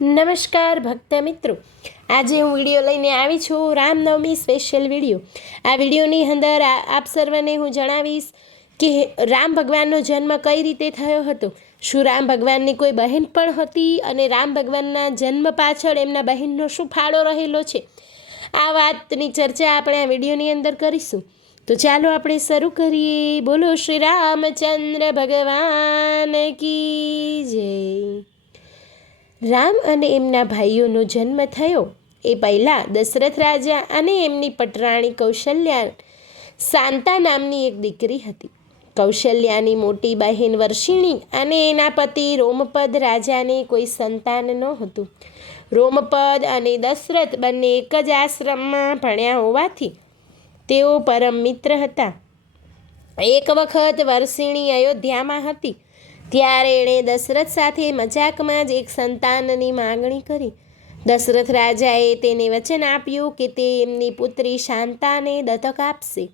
નમસ્કાર ભક્ત મિત્રો, આજે હું વિડીયો લઈને આવી છું રામનવમી સ્પેશિયલ વિડીયો। આ વિડીયોની અંદર આપ સર્વને હું જણાવીશ કે રામ ભગવાનનો જન્મ કઈ રીતે થયો હતો। શું રામ ભગવાનની કોઈ બહેન પણ હતી અને રામ ભગવાનના જન્મ પાછળ એમના બહેનનો શું ફાળો રહેલો છે, આ વાતની ચર્ચા આપણે આ વિડીયોની અંદર કરીશું। તો ચાલો આપણે શરૂ કરીએ। બોલો શ્રી રામચંદ્ર ભગવાન કી જય। રામ અને એમના ભાઈઓનો જન્મ થયો એ પહેલાં દશરથ રાજા અને એમની પટરાણી કૌશલ્યા શાંતા નામની એક દીકરી હતી। કૌશલ્યાની મોટી બહેન વર્ષિણી અને એના પતિ રોમપદ રાજાને કોઈ સંતાન નહોતું। રોમપદ અને દશરથ બંને એક જ આશ્રમમાં ભણ્યા હોવાથી તેઓ પરમ મિત્ર હતા। એક વખત વર્ષિણી અયોધ્યામાં હતી ત્યારે એણે દશરથ સાથે મજાકમાં જ એક સંતાનની માંગણી કરી। દશરથ રાજાએ તેને વચન આપ્યું કે તે એમની પુત્રી શાંતાને દત્તક આપશે।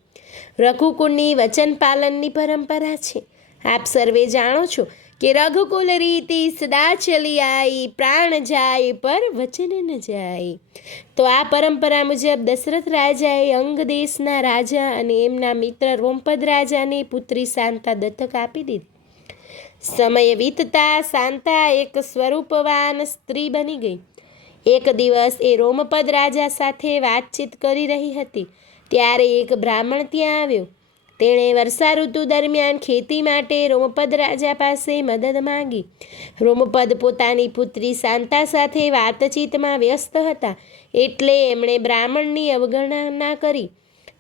રઘુકુળની વચન પાલનની પરંપરા છે। આપ સર્વે જાણો છો કે રઘુકુલ રીતિ સદા ચલી આઈ, પ્રાણ જાય પર વચન ન જાય। તો આ પરંપરા મુજબ દશરથ રાજાએ અંગ દેશના રાજા અને એમના મિત્ર રોમપદ રાજાને પુત્રી શાંતા દત્તક આપી દીધી। સમય વીતતા શાંતા એક સ્વરૂપવાન સ્ત્રી બની ગઈ। એક દિવસ એ રોમપદ રાજા સાથે વાતચીત કરી રહી હતી ત્યારે એક બ્રાહ્મણ ત્યાં આવ્યો। તેણે વર્ષા ઋતુ દરમિયાન ખેતી માટે રોમપદ રાજા પાસે મદદ માંગી। રોમપદ પોતાની પુત્રી શાંતા સાથે વાતચીતમાં વ્યસ્ત હતા એટલે એમણે બ્રાહ્મણની અવગણના કરી।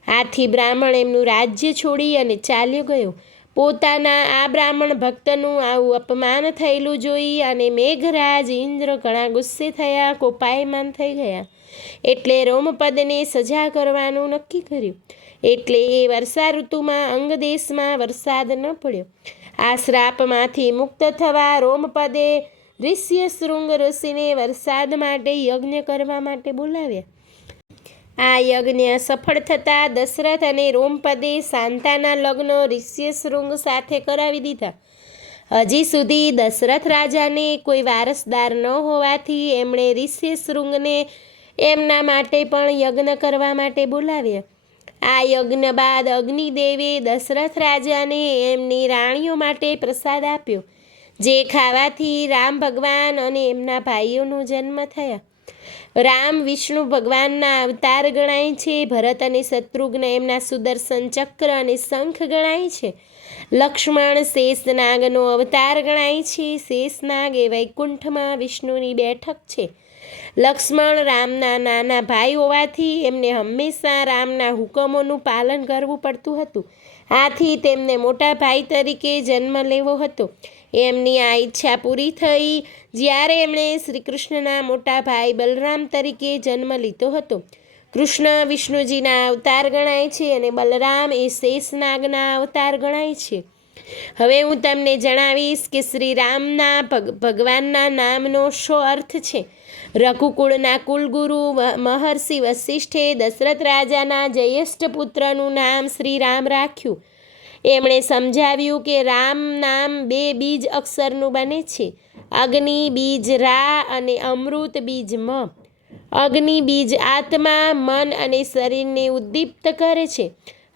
આથી બ્રાહ્મણ એમનું રાજ્ય છોડી અને ચાલ્યો ગયો। પોતાના આ બ્રાહ્મણ ભક્તનું આવું અપમાન થયેલું જોઈ અને મેઘરાજ ઇન્દ્ર ઘણા ગુસ્સે થયા, કોપાયમાન થઈ ગયા। એટલે રોમપદને સજા કરવાનું નક્કી કર્યું। એટલે એ વર્ષા ઋતુમાં અંગદેશમાં વરસાદ ન પડ્યો। આ શ્રાપમાંથી મુક્ત થવા રોમપદે ઋષ્યશૃંગ ઋષિને વરસાદ માટે યજ્ઞ કરવા માટે બોલાવ્યા। આ યજ્ઞ સફળ થતાં દશરથ અને રોમપદે શાંતાના લગ્ન ઋષ્યશૃંગ સાથે કરાવી દીધા। હજી સુધી દશરથ રાજાને કોઈ વારસદાર ન હોવાથી એમણે ઋષ્યશૃંગને એમના માટે પણ યજ્ઞ કરવા માટે બોલાવ્યા। આ યજ્ઞ બાદ અગ્નિદેવે દશરથ રાજાને એમની રાણીઓ માટે પ્રસાદ આપ્યો, જે ખાવાથી રામ ભગવાન અને એમના ભાઈઓનો જન્મ થયા। રામ વિષ્ણુ ભગવાનના અવતાર ગણાય છે। ભરત અને શત્રુઘ્ન એમના સુદર્શન ચક્ર અને શંખ ગણાય છે। લક્ષ્મણ શેષનાગનો અવતાર ગણાય છે। શેષનાગ એ વૈકુંઠમાં વિષ્ણુની બેઠક છે। લક્ષ્મણ રામના નાના ભાઈ હોવાથી એમને હંમેશા રામના હુકમોનું પાલન કરવું પડતું હતું। આથી તેમને મોટા ભાઈ તરીકે જન્મ લેવો હતો। એમની આ ઈચ્છા પૂરી થઈ જ્યારે એમણે શ્રી કૃષ્ણના મોટા ભાઈ બલરામ તરીકે જન્મ લીધો હતો। કૃષ્ણ વિષ્ણુજીના અવતાર ગણાય છે અને બલરામ એ શેષનાગના અવતાર ગણાય છે। હવે હું તમને જણાવીશ કે શ્રી રામના ભગવાનના નામનો શો અર્થ છે। રઘુકુળના કુલગુરુ મહર્ષિ વશિષ્ઠે દશરથ રાજાના જ્યેષ્ઠ પુત્રનું નામ શ્રી રામ રાખ્યું। એમણે સમજાવ્યું કે રામ નામ બે બીજ અક્ષરનું બને છે, અગ્નિ બીજ રા અને અમૃત બીજ મ। અગ્નિ બીજ આત્મા, મન અને શરીરને ઉદ્દીપ્ત કરે છે।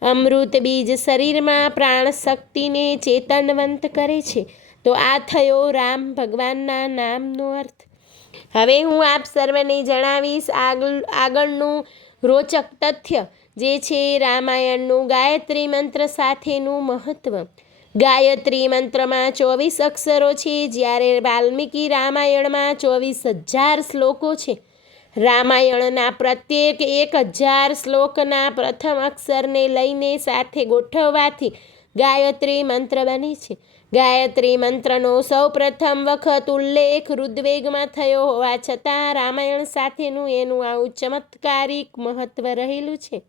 અમૃત બીજ શરીરમાં પ્રાણ શક્તિને ચેતનવંત કરે છે। તો આ થયો રામ ભગવાનના નામનો અર્થ। હવે હું આપ સર્વને જણાવીશ આગળનું રોચક તથ્ય, જે છે રામાયણનું ગાયત્રી મંત્ર સાથેનું મહત્વ। ગાયત્રી મંત્રમાં 24 અક્ષરો છે, જ્યારે વાલ્મીકી રામાયણમાં 24,000 શ્લોકો છે। રામાયણના પ્રત્યેક 1,000 શ્લોકના પ્રથમ અક્ષરને લઈને સાથે ગોઠવવાથી ગાયત્રી મંત્ર બને છે। ગાયત્રી મંત્રનો સૌ પ્રથમ વખત ઉલ્લેખ ઋગ્વેદમાં થયો હોવા છતાં રામાયણ સાથેનું એનું આવું ચમત્કારિક મહત્વ રહેલું છે।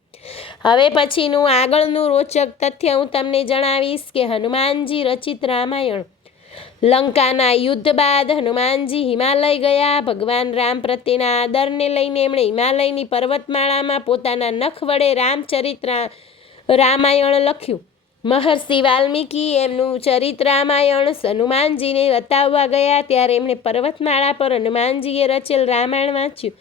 હવે પછીનું આગળનું રોચક તથ્ય હું તમને જણાવીશ કે હનુમાનજી રચિત રામાયણ। લંકાના યુદ્ધ બાદ હનુમાનજી હિમાલય ગયા। ભગવાન રામ પ્રત્યેના આદરને લઈને એમણે હિમાલયની પર્વતમાળામાં પોતાના નખ વડે રામચરિત રામાયણ લખ્યું। મહર્ષિ વાલ્મીકી એમનું ચરિત્ર રામાયણ હનુમાનજીને બતાવવા ગયા ત્યારે એમણે પર્વતમાળા પર હનુમાનજીએ રચેલ રામાયણ વાંચ્યું.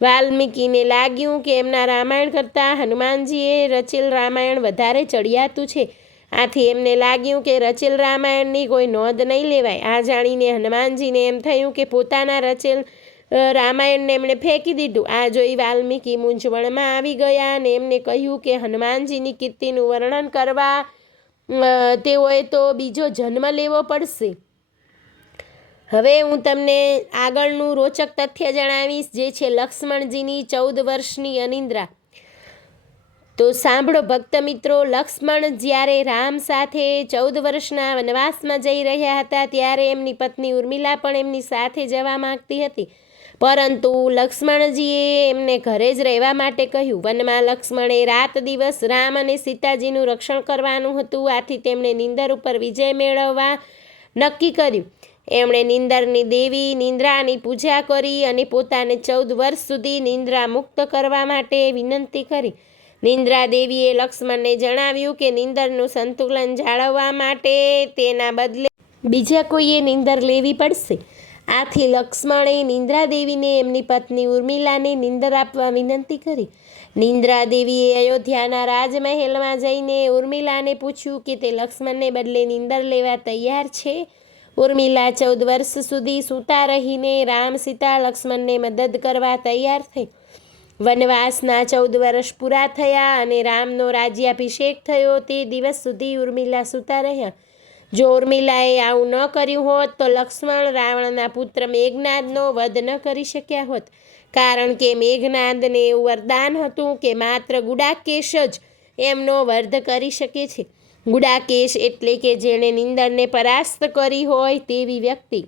વાલ્મીકીને લાગ્યું કે એમના રામાયણ કરતાં હનુમાનજીએ રચેલ રામાયણ વધારે ચડિયાતું છે. આથી એમને લાગ્યું કે રચેલ રામાયણની કોઈ નોંધ નહીં લેવાય. આ જાણીને હનુમાનજીને એમ થયું કે પોતાના રચેલ રામાયણને એમણે ફેંકી દીધું. આ જોઈ વાલ્મીકી મૂંઝવણમાં આવી ગયા અને એમને કહ્યું કે હનુમાનજીની કીર્તિનું વર્ણન કરવા તેઓએ તો બીજો જન્મ લેવો પડશે. હવે હું તમને આગળનું રોચક તથ્ય જણાવીશ, જે છે લક્ષ્મણજીની 14 વર્ષની અનિદ્રા. તો સાંભળો ભક્ત મિત્રો, લક્ષ્મણ જ્યારે રામ સાથે 14 વર્ષના વનવાસમાં જઈ રહ્યા હતા ત્યારે એમની પત્ની ઉર્મિલા પણ એમની સાથે જવા માંગતી હતી, પરંતુ લક્ષ્મણજીએ એમને ઘરે જ રહેવા માટે કહ્યું. વનમાં લક્ષ્મણે રાત દિવસ રામ અને સીતાજીનું રક્ષણ કરવાનું હતું. આથી તેમણે નિંદર ઉપર વિજય મેળવવા નક્કી કર્યું. એમણે નિંદરની દેવી નિંદ્રાની પૂજા કરી અને પોતાને 14 વર્ષ સુધી નિંદ્રા મુક્ત કરવા માટે વિનંતી કરી. નિંદ્રા દેવીએ લક્ષ્મણને જણાવ્યું કે નિંદરનું સંતુલન જાળવવા માટે તેના બદલે બીજા કોઈએ નિંદર લેવી પડશે. આથી લક્ષ્મણે નિંદ્રા દેવીને એમની પત્ની ઉર્મિલાને નિંદર આપવા વિનંતી કરી. નિંદ્રા દેવીએ અયોધ્યાના રાજમહેલમાં જઈને ઉર્મિલાને પૂછ્યું કે તે લક્ષ્મણને બદલે નિંદર લેવા તૈયાર છે. ઉર્મિલા 14 વર્ષ સુધી સૂતા રહીને રામ સીતા લક્ષ્મણને મદદ કરવા તૈયાર થઈ. વનવાસના 14 વર્ષ પૂરા થયા અને રામનો રાજ્યાભિષેક થયો તે દિવસ સુધી ઉર્મિલા સૂતા રહ્યા. જો ઉર્મિલાએ આવું ન કર્યું હોત તો લક્ષ્મણ રાવણના પુત્ર મેઘનાદનો વધ ન કરી શક્યા હોત, કારણ કે મેઘનાદને એવું વરદાન હતું કે માત્ર ગુડાકેશ જ એમનો વધ કરી શકે છે. ગુડાકેશ એટલે કે જેણે નિંદરને પરાસ્ત કરી હોય તેવી વ્યક્તિ.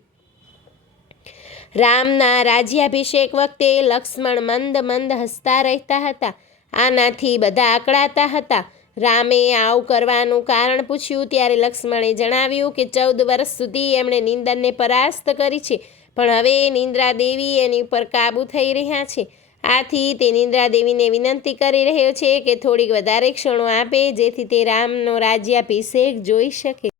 રામના રાજ્યાભિષેક વખતે લક્ષ્મણ મંદ મંદ હસતા રહેતા હતા. આનાથી બધા અકળાતા હતા. રામે આવું કરવાનું કારણ પૂછ્યું ત્યારે લક્ષ્મણે જણાવ્યું કે 14 વર્ષ સુધી એમણે નિંદરને પરાસ્ત કરી છે, પણ હવે નિંદ્રા દેવી એની ઉપર કાબૂ થઈ રહ્યા છે. આથી તે નિંદ્રા દેવીને વિનંતી કરી રહ્યો છે કે થોડીક વધારે ક્ષણો આપે, જેથી તે રામનો રાજ્યાભિષેક જોઈ શકે.